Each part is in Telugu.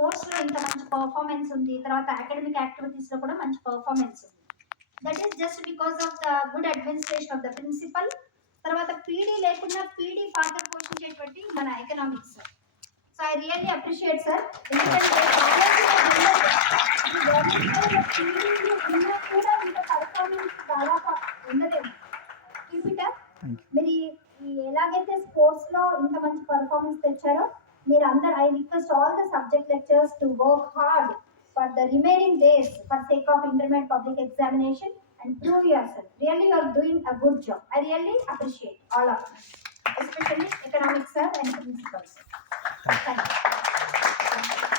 స్పోర్ట్స్లో ఇంత మంచి పర్ఫార్మెన్స్ ఉంది, తర్వాత అకాడమిక్ యాక్టివిటీస్లో కూడా మంచి పర్ఫార్మెన్స్ ఉంది. That is just because of the good administration of the principal. తర్వాత పీడీ లేకుండా పీడీ పాత్ర పోషించేటువంటి మన economics. So I really appreciate sir. ఎందుకంటే కూడా ఇంత పర్ఫార్మెన్స్ దాదాపు ఉండదేమో. మీరు ఎలాగైతే స్పోర్ట్స్ లో ఇంత మంచి పర్ఫార్మెన్స్ తెచ్చారో, మీరు అందరు, I request all the subject lecturers to work hard for the remaining days for sake of intermediate public examination and prove yourself. Really you are doing a good job. I really appreciate all of you, especially economics sir and principals.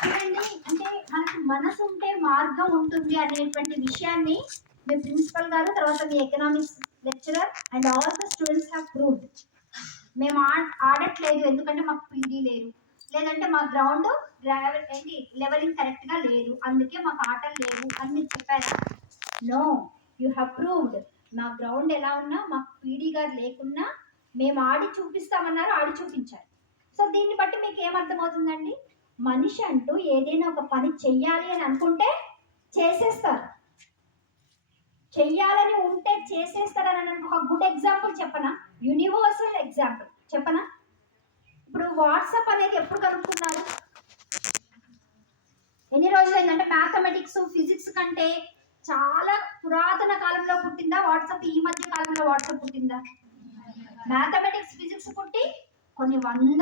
చూడండి, అంటే మనకు మనసు ఉంటే మార్గం ఉంటుంది అనేటువంటి విషయాన్ని మీ ప్రిన్సిపల్ గారు, తర్వాత మీ economics lecturer and all the students have proved. మేము ఆడట్లేదు ఎందుకంటే మాకు పీడీ లేరు, లేదంటే మా గ్రౌండ్ ఏంటి లెవెలింగ్ కరెక్ట్గా లేదు, అందుకే మాకు ఆటలు లేవు అని మీరు చెప్పారు. No, you have proved. మా గ్రౌండ్ ఎలా ఉన్నా, మాకు పీడీ గారు లేకున్నా మేము ఆడి చూపిస్తామన్నారు, ఆడి చూపించారు. సో దీన్ని బట్టి మీకు ఏమర్థమవుతుందండి, మనిషి అంటూ ఏదైనా ఒక పని చెయ్యాలి అని అనుకుంటే చేసేస్తారు, చెయ్యాలని ఉంటే చేసేస్తారని ఒక గుడ్ ఎగ్జాంపుల్ చెప్పనా, యూనివర్సల్ ఎగ్జాంపుల్ చెప్పనా. ఇప్పుడు వాట్సాప్ అనేది ఎప్పుడు కనుక్కున్నారు, ఎన్ని రోజులు అయిందంటే, మ్యాథమెటిక్స్ ఫిజిక్స్ కంటే చాలా పురాతన కాలంలో పుట్టిందా వాట్సాప్, ఈ మధ్య కాలంలో వాట్సాప్ పుట్టిందా? మ్యాథమెటిక్స్ ఫిజిక్స్ పుట్టి కొన్ని 100